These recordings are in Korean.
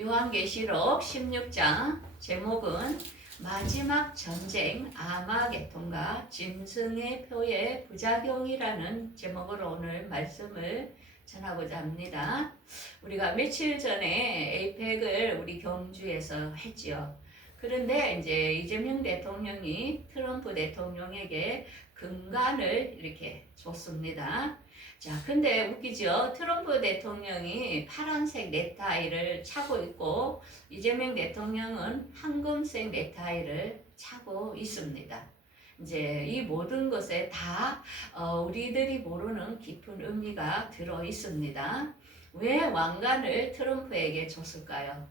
요한계시록 16장 제목은 마지막 전쟁 아마겟돈과 짐승의 표의 부작용이라는 제목으로 오늘 말씀을 전하고자 합니다. 우리가 며칠 전에 에이펙을 우리 경주에서 했지요. 그런데 이제 이재명 대통령이 트럼프 대통령에게 금관을 이렇게 줬습니다. 자, 근데 웃기죠? 트럼프 대통령이 파란색 넥타이를 차고 있고 이재명 대통령은 황금색 넥타이를 차고 있습니다. 이제 이 모든 것에 다 우리들이 모르는 깊은 의미가 들어 있습니다. 왜 왕관을 트럼프에게 줬을까요?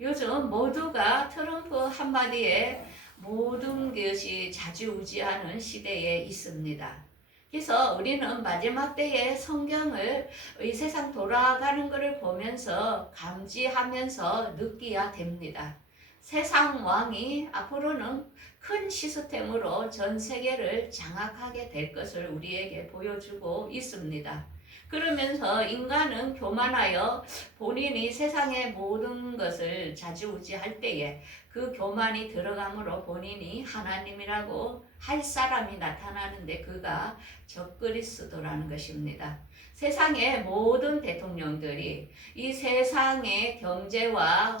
요즘 모두가 트럼프 한마디에 모든 것이 좌지우지하는 시대에 있습니다. 그래서 우리는 마지막 때에 성경을 이 세상 돌아가는 것을 보면서 감지하면서 느껴야 됩니다. 세상 왕이 앞으로는 큰 시스템으로 전 세계를 장악하게 될 것을 우리에게 보여주고 있습니다. 그러면서 인간은 교만하여 본인이 세상의 모든 것을 좌지우지할 때에 그 교만이 들어감으로 본인이 하나님이라고 할 사람이 나타나는데 그가 적그리스도라는 것입니다. 세상의 모든 대통령들이 이 세상의 경제와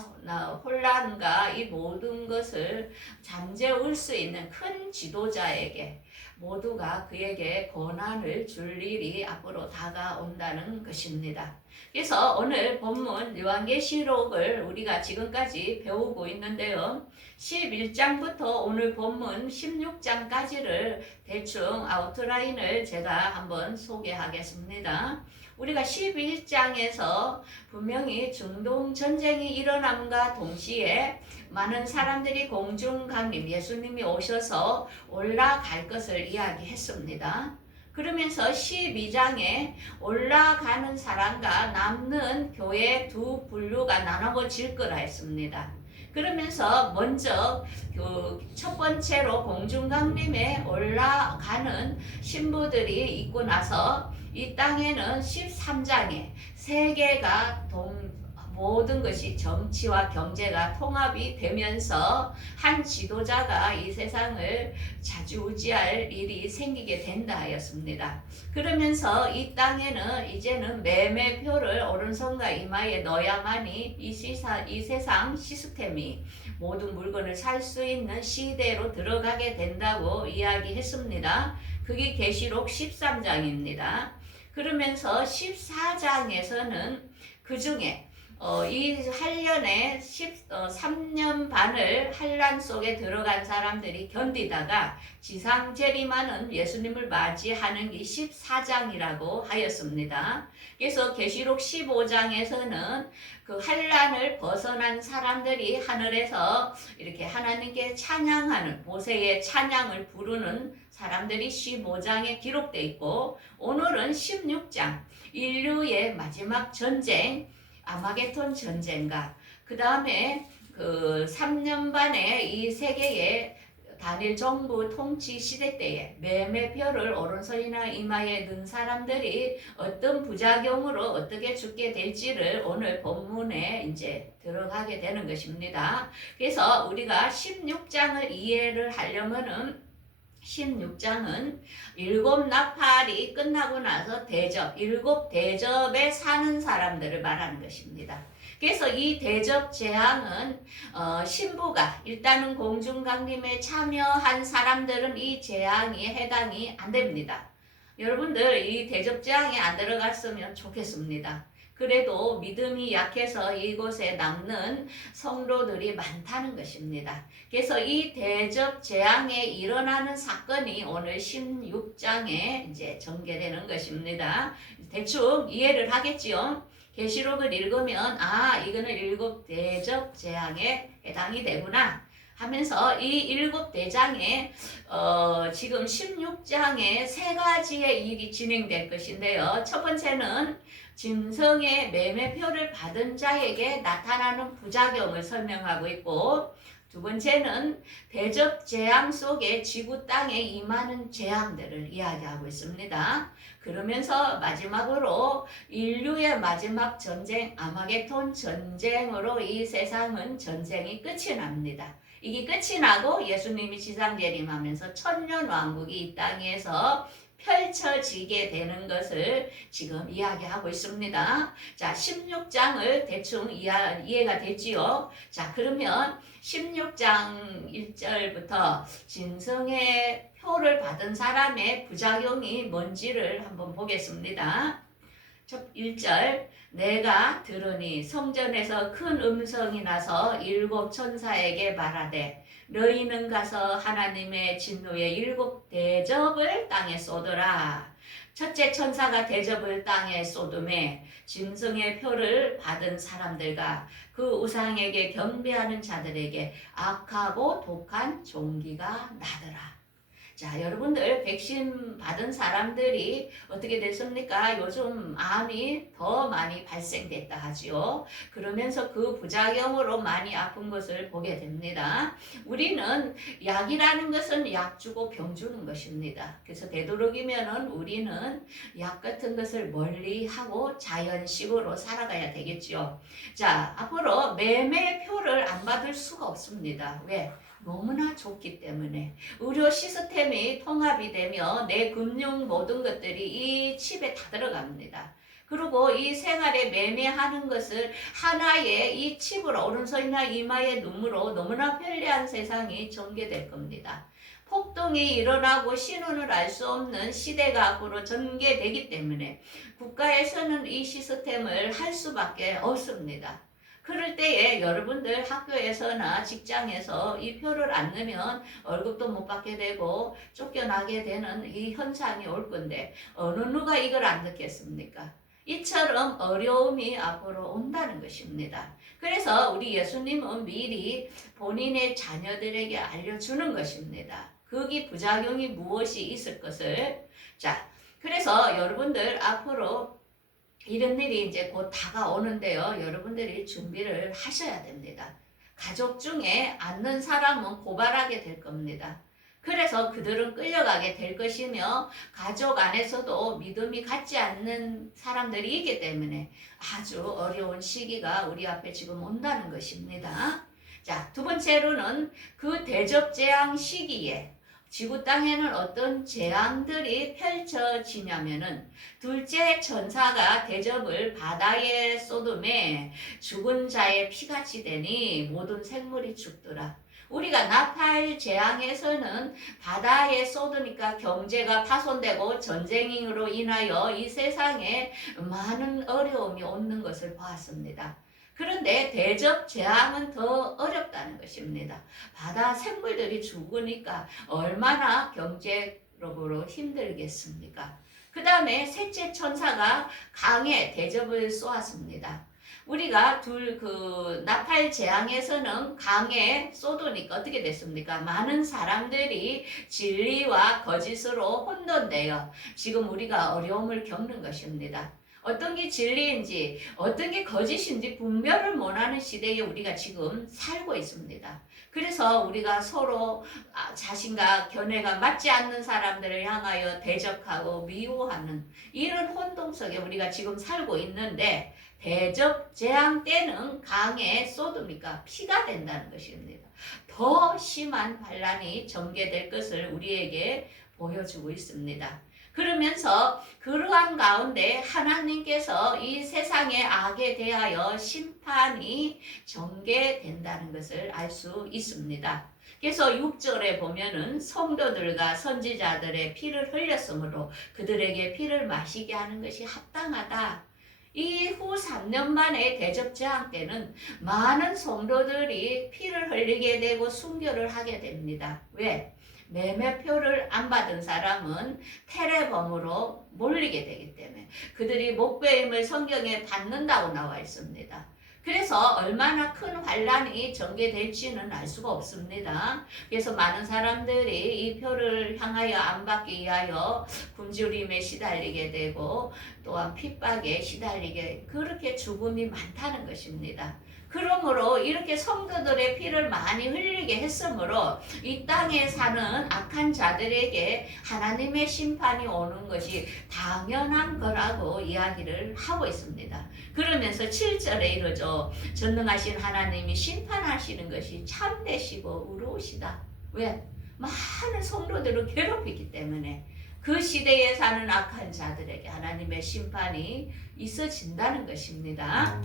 혼란과 이 모든 것을 잠재울 수 있는 큰 지도자에게 모두가 그에게 권한을 줄 일이 앞으로 다가온다는 것입니다. 그래서 오늘 본문 요한계시록을 우리가 지금까지 배우고 있는데요. 11장부터 오늘 본문 16장까지를 대충 아웃라인을 제가 한번 소개하겠습니다. 우리가 11장에서 분명히 중동 전쟁이 일어남과 동시에 많은 사람들이 공중 강림, 예수님이 오셔서 올라갈 것을 이야기했습니다. 그러면서 12장에 올라가는 사람과 남는 교회 두 분류가 나눠질 거라 했습니다. 그러면서 먼저 첫 번째로 공중강림에 올라가는 신부들이 있고 나서 이 땅에는 13장에 세계가 모든 것이 정치와 경제가 통합이 되면서 한 지도자가 이 세상을 좌지우지할 일이 생기게 된다 하였습니다. 그러면서 이 땅에는 이제는 매매표를 오른손과 이마에 넣어야만이 이 세상 시스템이 모든 물건을 살 수 있는 시대로 들어가게 된다고 이야기했습니다. 그게 계시록 13장입니다. 그러면서 14장에서는 그 중에 이 한련의 3년 반을 한란 속에 들어간 사람들이 견디다가 지상 재림하는 예수님을 맞이하는 게 14장이라고 하였습니다. 그래서 계시록 15장에서는 그 한란을 벗어난 사람들이 하늘에서 이렇게 하나님께 찬양하는 모세의 찬양을 부르는 사람들이 15장에 기록되어 있고 오늘은 16장 인류의 마지막 전쟁 아마겟돈 전쟁과 그 다음에 그 3년 반의 이 세계의 단일 정부 통치 시대 때에 매매표를 오른손이나 이마에 넣은 사람들이 어떤 부작용으로 어떻게 죽게 될지를 오늘 본문에 이제 들어가게 되는 것입니다. 그래서 우리가 16장을 이해를 하려면은 16장은 7 나팔이 끝나고 나서 대접, 7 대접에 사는 사람들을 말하는 것입니다. 그래서 이 대접 재앙은 신부가 일단은 공중강림에 참여한 사람들은 이 재앙이 해당이 안 됩니다. 여러분들 이 대접 재앙에 안 들어갔으면 좋겠습니다. 그래도 믿음이 약해서 이곳에 남는 성도들이 많다는 것입니다. 그래서 이 대접 재앙에 일어나는 사건이 오늘 16장에 이제 전개되는 것입니다. 대충 이해를 하겠지요. 계시록을 읽으면 이거는 7 대접 재앙에 해당이 되구나 하면서 이 7 대장에 지금 16장에 3가지의 일이 진행될 것인데요. 첫 번째는 짐승의 매매표를 받은 자에게 나타나는 부작용을 설명하고 있고 두 번째는 대접 재앙 속에 지구 땅에 임하는 재앙들을 이야기하고 있습니다. 그러면서 마지막으로 인류의 마지막 전쟁 아마게돈 전쟁으로 이 세상은 전쟁이 끝이 납니다. 이게 끝이 나고 예수님이 지상재림하면서 천년왕국이 이 땅에서 펼쳐지게 되는 것을 지금 이야기하고 있습니다. 자, 16장을 대충 이해가 됐지요. 자, 그러면 16장 1절부터 짐승의 표를 받은 사람의 부작용이 뭔지를 한번 보겠습니다. 첫 1절 내가 들으니 성전에서 큰 음성이 나서 일곱 천사에게 말하되 너희는 가서 하나님의 진노의 일곱 대접을 땅에 쏟으라. 첫째 천사가 대접을 땅에 쏟음에 짐승의 표를 받은 사람들과 그 우상에게 경배하는 자들에게 악하고 독한 종기가 나더라. 자, 여러분들 백신 받은 사람들이 어떻게 됐습니까? 요즘 암이 더 많이 발생됐다 하지요. 그러면서 그 부작용으로 많이 아픈 것을 보게 됩니다. 우리는 약이라는 것은 약 주고 병 주는 것입니다. 그래서 되도록이면은 우리는 약 같은 것을 멀리하고 자연식으로 살아가야 되겠지요. 자, 앞으로 매매표를 안 받을 수가 없습니다. 왜? 너무나 좋기 때문에 의료 시스템이 통합이 되며 내 금융 모든 것들이 이 칩에 다 들어갑니다. 그리고 이 생활에 매매하는 것을 하나의 이 칩으로 오른손이나 이마의 눈으로 너무나 편리한 세상이 전개될 겁니다. 폭동이 일어나고 신원을 알 수 없는 시대가 앞으로 전개되기 때문에 국가에서는 이 시스템을 할 수밖에 없습니다. 그럴 때에 여러분들 학교에서나 직장에서 이 표를 안 넣으면 월급도 못 받게 되고 쫓겨나게 되는 이 현상이 올 건데 어느 누가 이걸 안 듣겠습니까? 이처럼 어려움이 앞으로 온다는 것입니다. 그래서 우리 예수님은 미리 본인의 자녀들에게 알려주는 것입니다. 거기 부작용이 무엇이 있을 것을. 자, 그래서 여러분들 앞으로 이런 일이 이제 곧 다가오는데요. 여러분들이 준비를 하셔야 됩니다. 가족 중에 않는 사람은 고발하게 될 겁니다. 그래서 그들은 끌려가게 될 것이며 가족 안에서도 믿음이 갖지 않는 사람들이 있기 때문에 아주 어려운 시기가 우리 앞에 지금 온다는 것입니다. 자, 두 번째로는 그 대접 재앙 시기에 지구 땅에는 어떤 재앙들이 펼쳐지냐면은 둘째 천사가 대접을 바다에 쏟음에 죽은 자의 피같이 되니 모든 생물이 죽더라. 우리가 나팔 재앙에서는 바다에 쏟으니까 경제가 파손되고 전쟁으로 인하여 이 세상에 많은 어려움이 오는 것을 보았습니다. 그런데 대접 재앙은 더 어렵다는 것입니다. 바다 생물들이 죽으니까 얼마나 경제적으로 힘들겠습니까? 그 다음에 셋째 천사가 강에 대접을 쏘았습니다. 우리가 나팔 재앙에서는 강에 쏟으니까 어떻게 됐습니까? 많은 사람들이 진리와 거짓으로 혼돈되어 지금 우리가 어려움을 겪는 것입니다. 어떤 게 진리인지 어떤 게 거짓인지 분별을 못하는 시대에 우리가 지금 살고 있습니다. 그래서 우리가 서로 자신과 견해가 맞지 않는 사람들을 향하여 대적하고 미워하는 이런 혼동 속에 우리가 지금 살고 있는데 대접 재앙 때는 강에 쏟으니까 피가 된다는 것입니다. 더 심한 반란이 전개될 것을 우리에게 보여주고 있습니다. 그러면서 그러한 가운데 하나님께서 이 세상의 악에 대하여 심판이 전개된다는 것을 알 수 있습니다. 그래서 6절에 보면은 성도들과 선지자들의 피를 흘렸으므로 그들에게 피를 마시게 하는 것이 합당하다. 이후 3년 만에 대접재앙 때는 많은 성도들이 피를 흘리게 되고 순교를 하게 됩니다. 왜? 매매표를 안 받은 사람은 테레범으로 몰리게 되기 때문에 그들이 목배임을 성경에 받는다고 나와 있습니다. 그래서 그래서 얼마나 큰 환란이 전개될지는 알 수가 없습니다. 그래서 많은 사람들이 이 표를 향하여 안 받기 위하여 굶주림에 시달리게 되고 또한 핍박에 시달리게 그렇게 죽음이 많다는 것입니다. 그러므로 이렇게 성도들의 피를 많이 흘리게 했으므로 이 땅에 사는 악한 자들에게 하나님의 심판이 오는 것이 당연한 거라고 이야기를 하고 있습니다. 그러면서 7절에 이러죠. 전능하신 하나님이 심판하시는 것이 참되시고 의로우시다. 왜? 많은 성도들을 괴롭히기 때문에 그 시대에 사는 악한 자들에게 하나님의 심판이 있어진다는 것입니다.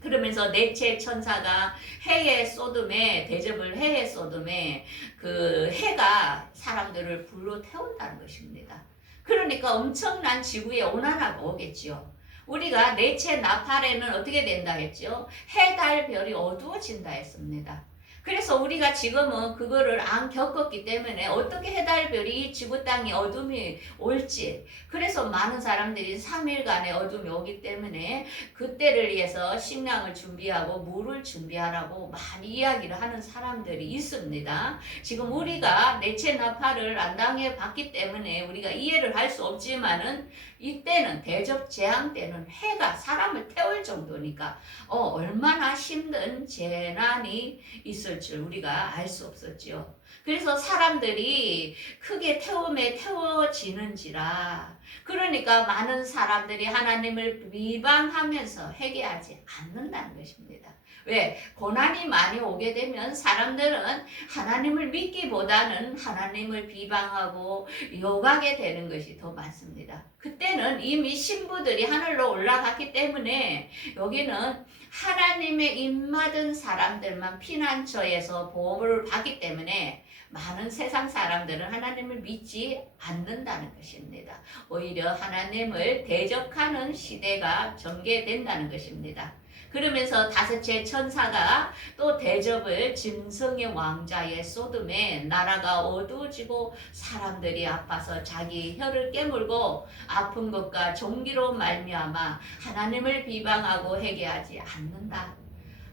그러면서 넷째 천사가 해의 소돔에 대접을 해의 소돔에 그 해가 사람들을 불로 태운다는 것입니다. 그러니까 엄청난 지구에 온난화가 오겠지요. 우리가 넷째 나팔에는 어떻게 된다 했죠? 해, 달, 별이 어두워진다 했습니다. 그래서 우리가 지금은 그거를 안 겪었기 때문에 어떻게 해달별이 이 지구 땅에 어둠이 올지, 그래서 많은 사람들이 3일간의 어둠이 오기 때문에 그때를 위해서 식량을 준비하고 물을 준비하라고 많이 이야기를 하는 사람들이 있습니다. 지금 우리가 넷째 나팔을 안 당해 봤기 때문에 우리가 이해를 할 수 없지만은 이때는 대접 재앙 때는 해가 사람을 태울 정도니까 얼마나 힘든 재난이 있을 줄 우리가 알 수 없었지요. 그래서 사람들이 크게 태움에 태워지는지라, 그러니까 많은 사람들이 하나님을 비방하면서 회개하지 않는다는 것입니다. 왜? 고난이 많이 오게 되면 사람들은 하나님을 믿기보다는 하나님을 비방하고 욕하게 되는 것이 더 많습니다. 그때는 이미 신부들이 하늘로 올라갔기 때문에 여기는 하나님의 입맞은 사람들만 피난처에서 보호를 받기 때문에 많은 세상 사람들은 하나님을 믿지 않는다는 것입니다. 오히려 하나님을 대적하는 시대가 전개된다는 것입니다. 그러면서 다섯째 천사가 또 대접을 짐승의 왕자의 소돔에 나라가 어두워지고 사람들이 아파서 자기 혀를 깨물고 아픈 것과 종기로 말미암아 하나님을 비방하고 회개하지 않는다.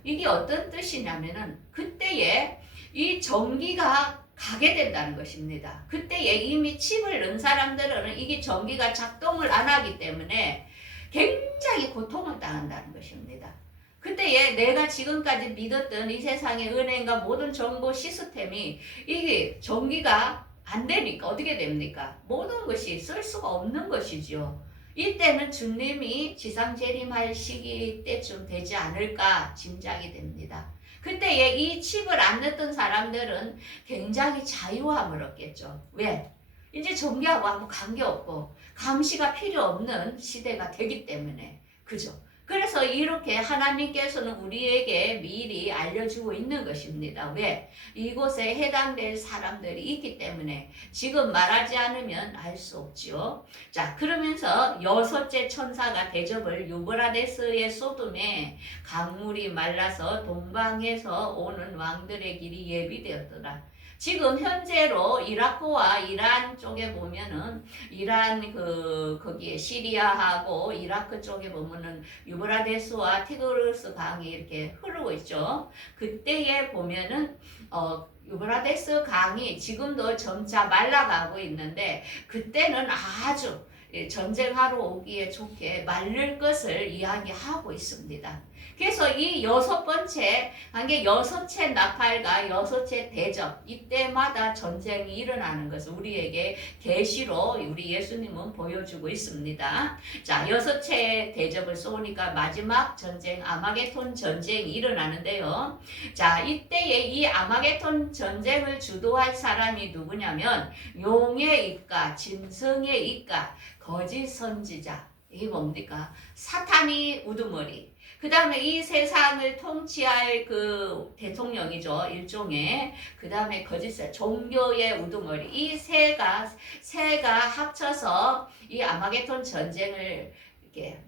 이게 어떤 뜻이냐면은 그때에 이 전기가 가게 된다는 것입니다. 그때에 이미 칩을 넣은 사람들은 이게 전기가 작동을 안 하기 때문에 굉장히 고통을 당한다는 것입니다. 그때에 내가 지금까지 믿었던 이 세상의 은행과 모든 정보 시스템이 이게 전기가 안 되니까 어떻게 됩니까? 모든 것이 쓸 수가 없는 것이죠. 이때는 주님이 지상 재림할 시기 때쯤 되지 않을까 짐작이 됩니다. 그때에 이 칩을 안 넣었던 사람들은 굉장히 자유함을 얻겠죠. 왜? 이제 전기하고 아무 관계없고 감시가 필요 없는 시대가 되기 때문에. 그죠? 그래서 이렇게 하나님께서는 우리에게 미리 알려주고 있는 것입니다. 왜? 이곳에 해당될 사람들이 있기 때문에 지금 말하지 않으면 알 수 없지요. 자, 그러면서 여섯째 천사가 대접을 유브라데스의 소돔에 강물이 말라서 동방에서 오는 왕들의 길이 예비되었더라. 지금 현재로 이라크와 이란 쪽에 보면은 이란 거기에 시리아하고 이라크 쪽에 보면은 유브라데스와 티그리스 강이 이렇게 흐르고 있죠. 그때에 보면은 유브라데스 강이 지금도 점차 말라가고 있는데 그때는 아주 전쟁하러 오기에 좋게 마를 것을 이야기하고 있습니다. 그래서 이 여섯 번째, 한게 여섯째 나팔과 여섯째 대접, 이때마다 전쟁이 일어나는 것을 우리에게 계시로 우리 예수님은 보여주고 있습니다. 자, 여섯째 대접을 쏘니까 마지막 전쟁, 아마게톤 전쟁이 일어나는데요. 자, 이때에 이 아마게톤 전쟁을 주도할 사람이 누구냐면 용의 입가, 짐승의 입가, 거짓 선지자, 이게 뭡니까? 사탄이 우두머리. 그 다음에 이 세상을 통치할 그 대통령이죠. 일종의. 그 다음에 거짓 종교의 우두머리. 이 세가 합쳐서 이 아마게톤 전쟁을 이렇게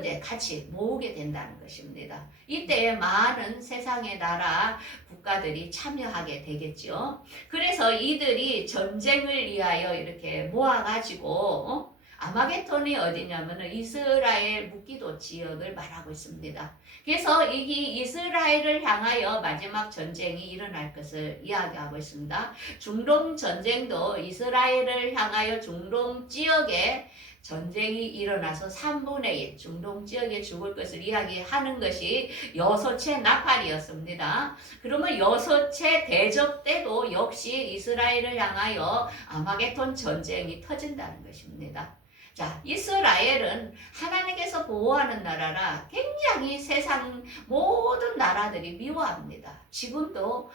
이제 같이 모으게 된다는 것입니다. 이때 많은 세상의 나라 국가들이 참여하게 되겠죠. 그래서 이들이 전쟁을 위하여 이렇게 모아가지고 아마겟돈이 어디냐면은 이스라엘 묵기도 지역을 말하고 있습니다. 그래서 이 이스라엘을 향하여 마지막 전쟁이 일어날 것을 이야기하고 있습니다. 중동 전쟁도 이스라엘을 향하여 중동 지역에 전쟁이 일어나서 3분의 1 중동 지역에 죽을 것을 이야기하는 것이 여섯째 나팔이었습니다. 그러면 여섯째 대접 때도 역시 이스라엘을 향하여 아마겟돈 전쟁이 터진다는 것입니다. 자, 이스라엘은 하나님께서 보호하는 나라라 굉장히 세상 모든 나라들이 미워합니다. 지금도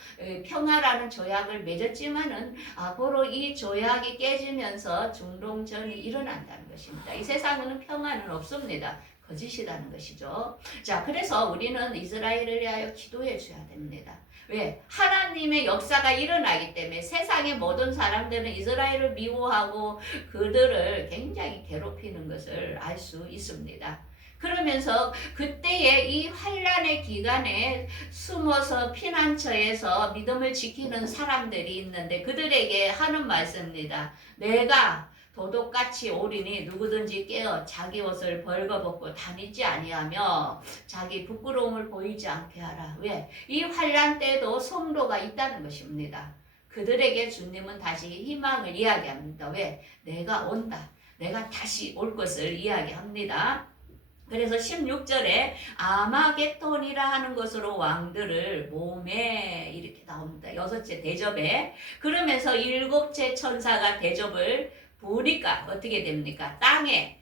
평화라는 조약을 맺었지만은 앞으로 이 조약이 깨지면서 중동전이 일어난다는 것입니다. 이 세상에는 평화는 없습니다. 거짓이라는 것이죠. 자, 그래서 우리는 이스라엘을 위하여 기도해 줘야 됩니다. 왜? 하나님의 역사가 일어나기 때문에 세상의 모든 사람들은 이스라엘을 미워하고 그들을 굉장히 괴롭히는 것을 알 수 있습니다. 그러면서 그때의 이 환란의 기간에 숨어서 피난처에서 믿음을 지키는 사람들이 있는데 그들에게 하는 말씀입니다. 내가 도둑같이 오리니 누구든지 깨어 자기 옷을 벌거벗고 다니지 아니하며 자기 부끄러움을 보이지 않게 하라. 왜? 이 환란 때도 성도가 있다는 것입니다. 그들에게 주님은 다시 희망을 이야기합니다. 왜? 내가 온다. 내가 다시 올 것을 이야기합니다. 그래서 16절에 아마겟돈이라 하는 것으로 왕들을 몸에 이렇게 나옵니다. 여섯째 대접에. 그러면서 일곱째 천사가 대접을 부으니까 어떻게 됩니까? 땅에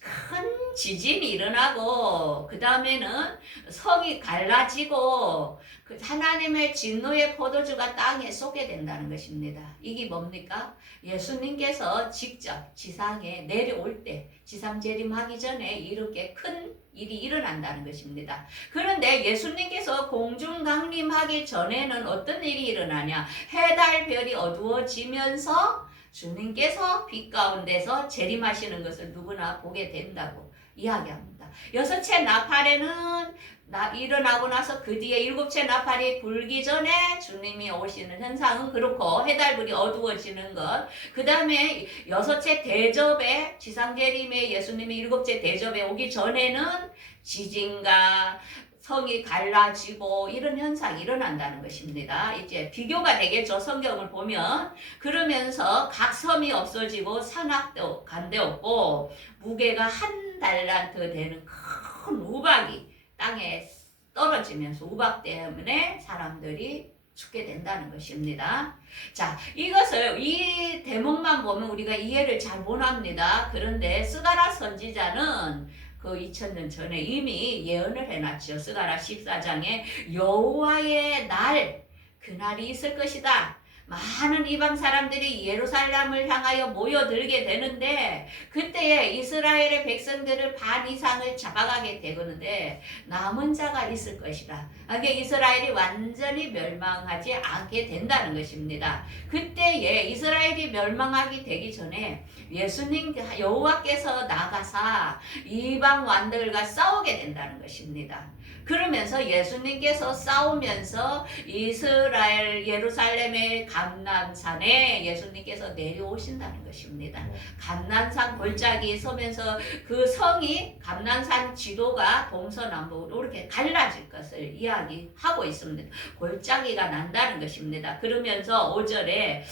큰 지진이 일어나고 그 다음에는 성이 갈라지고 하나님의 진노의 포도주가 땅에 쏟게 된다는 것입니다. 이게 뭡니까? 예수님께서 직접 지상에 내려올 때 지상 재림하기 전에 이렇게 큰 일이 일어난다는 것입니다. 그런데 예수님께서 공중 강림하기 전에는 어떤 일이 일어나냐? 해, 달, 별이 어두워지면서 주님께서 빛 가운데서 재림하시는 것을 누구나 보게 된다고 이야기합니다. 여섯째 나팔에는 일어나고 나서 그 뒤에 일곱째 나팔이 불기 전에 주님이 오시는 현상은 그렇고 해달불이 어두워지는 것. 그 다음에 여섯째 대접에 지상재림에 예수님이 일곱째 대접에 오기 전에는 지진과 성이 갈라지고 이런 현상이 일어난다는 것입니다. 이제 비교가 되겠죠. 성경을 보면. 그러면서 각 섬이 없어지고 산악도 간데 없고 무게가 1달란트 되는 큰 우박이 땅에 떨어지면서 우박 때문에 사람들이 죽게 된다는 것입니다. 자, 이것을 이 대목만 보면 우리가 이해를 잘 못합니다. 그런데 스가랴 선지자는 그 2000년 전에 이미 예언을 해놨죠. 스가랴 14장에 여호와의 날, 그날이 있을 것이다. 많은 이방 사람들이 예루살렘을 향하여 모여들게 되는데 그때에 이스라엘의 백성들을 반 이상을 잡아가게 되는데 남은 자가 있을 것이다. 이게 이스라엘이 완전히 멸망하지 않게 된다는 것입니다. 그때에 이스라엘이 멸망하게 되기 전에 예수님 여호와께서 나가사 이방 왕들과 싸우게 된다는 것입니다. 그러면서 예수님께서 싸우면서 이스라엘 예루살렘의 감람산에 예수님께서 내려오신다는 것입니다. 감람산 골짜기 서면서 그 성이 감람산 지도가 동서남북으로 이렇게 갈라질 것을 이야기하고 있습니다. 골짜기가 난다는 것입니다. 그러면서 5절에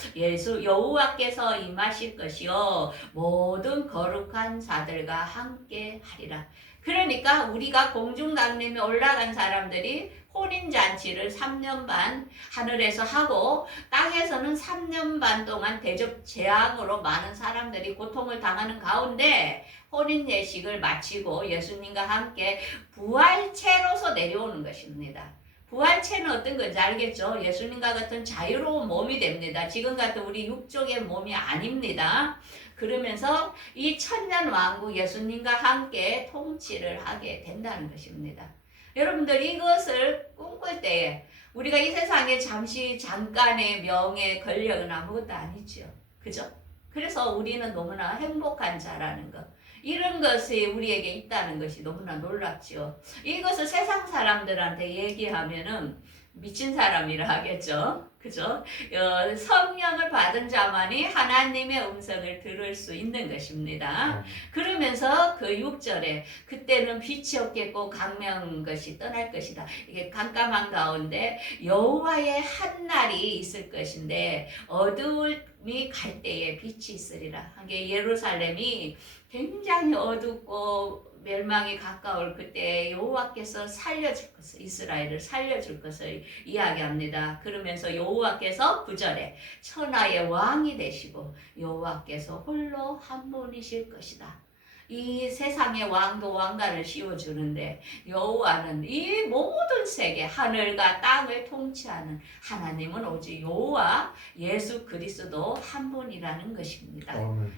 여호와께서 임하실 것이요 모든 거룩한 자들과 함께 하리라. 그러니까 우리가 공중강림에 올라간 사람들이 혼인잔치를 3년 반 하늘에서 하고 땅에서는 3년 반 동안 대접 재앙으로 많은 사람들이 고통을 당하는 가운데 혼인 예식을 마치고 예수님과 함께 부활체로서 내려오는 것입니다. 부활체는 어떤 건지 알겠죠? 예수님과 같은 자유로운 몸이 됩니다. 지금 같은 우리 육족의 몸이 아닙니다. 그러면서 이 천년 왕국 예수님과 함께 통치를 하게 된다는 것입니다. 여러분들 이것을 꿈꿀 때에 우리가 이 세상에 잠깐의 명예, 권력은 아무것도 아니죠. 그죠? 그래서 우리는 너무나 행복한 자라는 것. 이런 것이 우리에게 있다는 것이 너무나 놀랍죠. 이것을 세상 사람들한테 얘기하면은 미친 사람이라 하겠죠. 그죠? 성령을 받은 자만이 하나님의 음성을 들을 수 있는 것입니다. 그러면서 그 6절에 그때는 빛이 없겠고 광명 것이 떠날 것이다. 이게 깜깜한 가운데 여호와의 한 날이 있을 것인데 어두움이 갈 때에 빛이 있으리라. 하게 예루살렘이 굉장히 어둡고 멸망이 가까울 그때 여호와께서 살려줄 것을, 이스라엘을 살려줄 것을 이야기합니다. 그러면서 여호와께서 9절에 천하의 왕이 되시고 여호와께서 홀로 한 분이실 것이다. 이 세상의 왕도 왕관을 씌워주는데 여호와는 이 모든 세계 하늘과 땅을 통치하는 하나님은 오직 여호와 예수 그리스도 한 분이라는 것입니다.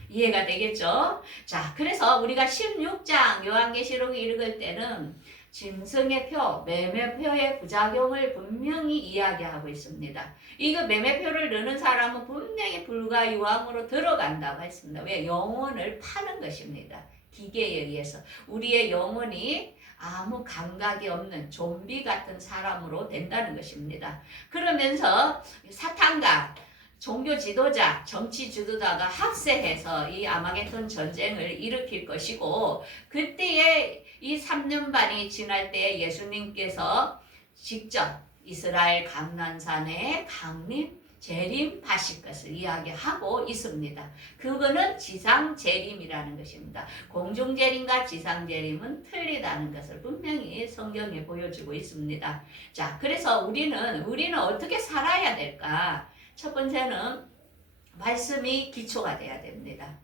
이해가 되겠죠? 자, 그래서 우리가 16장 요한계시록을 읽을 때는 짐승의 표, 매매표의 부작용을 분명히 이야기하고 있습니다. 이거 매매표를 넣는 사람은 분명히 불과 유황으로 들어간다고 했습니다. 왜? 영혼을 파는 것입니다. 기계에 의해서 우리의 영혼이 아무 감각이 없는 좀비 같은 사람으로 된다는 것입니다. 그러면서 사탄과 종교 지도자, 정치 지도자가 합세해서 이 아마겟돈 전쟁을 일으킬 것이고 그때에 이 3년 반이 지날 때 예수님께서 직접 이스라엘 감난산에 강림, 재림하실 것을 이야기하고 있습니다. 그거는 지상재림이라는 것입니다. 공중재림과 지상재림은 틀리다는 것을 분명히 성경에 보여주고 있습니다. 자, 그래서 우리는 어떻게 살아야 될까? 첫 번째는 말씀이 기초가 돼야 됩니다.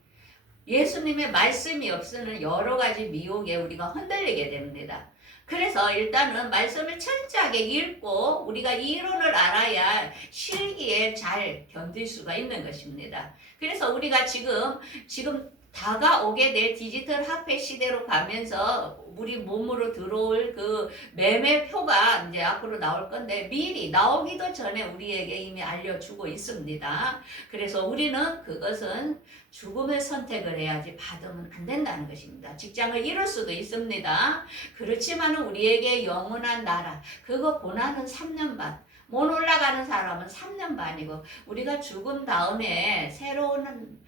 예수님의 말씀이 없으면 여러 가지 미혹에 우리가 흔들리게 됩니다. 그래서 일단은 말씀을 철저하게 읽고 우리가 이론을 알아야 실기에 잘 견딜 수가 있는 것입니다. 그래서 우리가 지금 다가오게 될 디지털 화폐 시대로 가면서 우리 몸으로 들어올 그 매매표가 이제 앞으로 나올 건데 미리 나오기도 전에 우리에게 이미 알려주고 있습니다. 그래서 우리는 그것은 죽음을 선택을 해야지 받으면 안 된다는 것입니다. 직장을 잃을 수도 있습니다. 그렇지만 우리에게 영원한 나라, 그거 고난은 3년 반. 못 올라가는 사람은 3년 반이고 우리가 죽은 다음에 새로운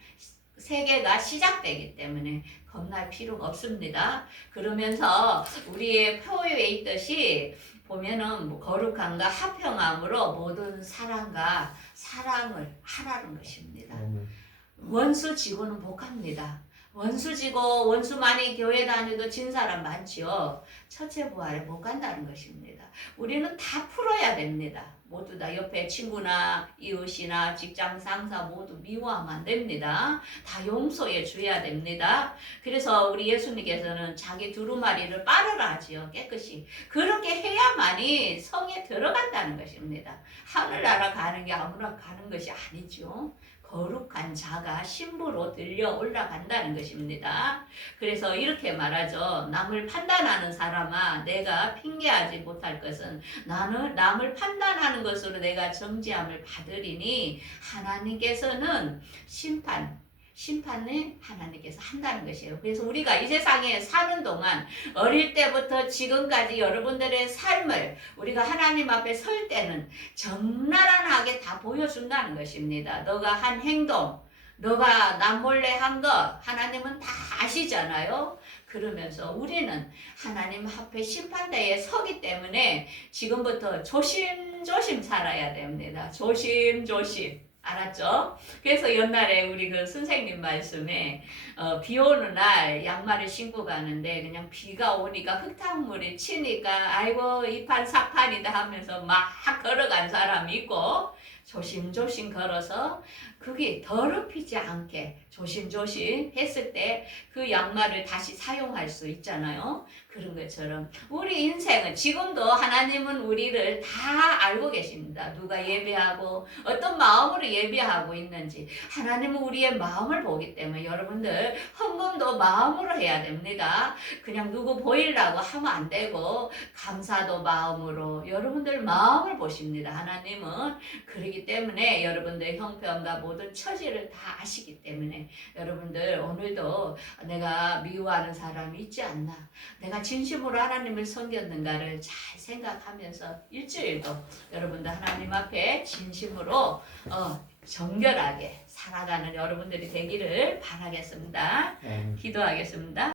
세계가 시작되기 때문에 겁날 필요가 없습니다. 그러면서 우리의 표에 있듯이 보면은 거룩함과 화평함으로 모든 사랑과 사랑을 하라는 것입니다. 원수 지고는 복합니다. 원수 지고 원수 많이 교회 다니도 진 사람 많지요. 첫째 부활에 못 간다는 것입니다. 우리는 다 풀어야 됩니다. 모두 다 옆에 친구나 이웃이나 직장 상사 모두 미워하면 안 됩니다. 다 용서해 줘야 됩니다. 그래서 우리 예수님께서는 자기 두루마리를 빨으라 하지요. 깨끗이. 그렇게 해야만이 성에 들어간다는 것입니다. 하늘나라 가는 게 아무나 가는 것이 아니죠. 거룩한 자가 신부로 들려 올라간다는 것입니다. 그래서 이렇게 말하죠. 남을 판단하는 사람아, 내가 핑계하지 못할 것은 남을 판단하는 것으로 내가 정죄함을 받으리니 하나님께서는 심판을 하나님께서 한다는 것이에요. 그래서 우리가 이 세상에 사는 동안 어릴 때부터 지금까지 여러분들의 삶을 우리가 하나님 앞에 설 때는 적나라하게 다 보여준다는 것입니다. 너가 한 행동, 너가 남몰래 한 거 하나님은 다 아시잖아요. 그러면서 우리는 하나님 앞에 심판대에 서기 때문에 지금부터 조심조심 살아야 됩니다. 조심조심. 알았죠? 그래서 옛날에 우리 그 선생님 말씀에 비 오는 날 양말을 신고 가는데 그냥 비가 오니까 흙탕물이 치니까 아이고 이판사판이다 하면서 막 걸어간 사람이 있고 조심조심 걸어서 그게 더럽히지 않게 조심조심 했을 때 그 양말을 다시 사용할 수 있잖아요. 그런 것처럼 우리 인생은 지금도 하나님은 우리를 다 알고 계십니다. 누가 예배하고 어떤 마음으로 예배하고 있는지 하나님은 우리의 마음을 보기 때문에 여러분들 헌금도 마음으로 해야 됩니다. 그냥 누구 보이려고 하면 안 되고 감사도 마음으로 여러분들 마음을 보십니다. 하나님은 그렇기 때문에 여러분들 형편과 모든 처지를 다 아시기 때문에 여러분들 오늘도 내가 미워하는 사람이 있지 않나, 내가 진심으로 하나님을 섬겼는가를 잘 생각하면서 일주일도 여러분들 하나님 앞에 진심으로 정결하게 살아가는 여러분들이 되기를 바라겠습니다. 기도하겠습니다.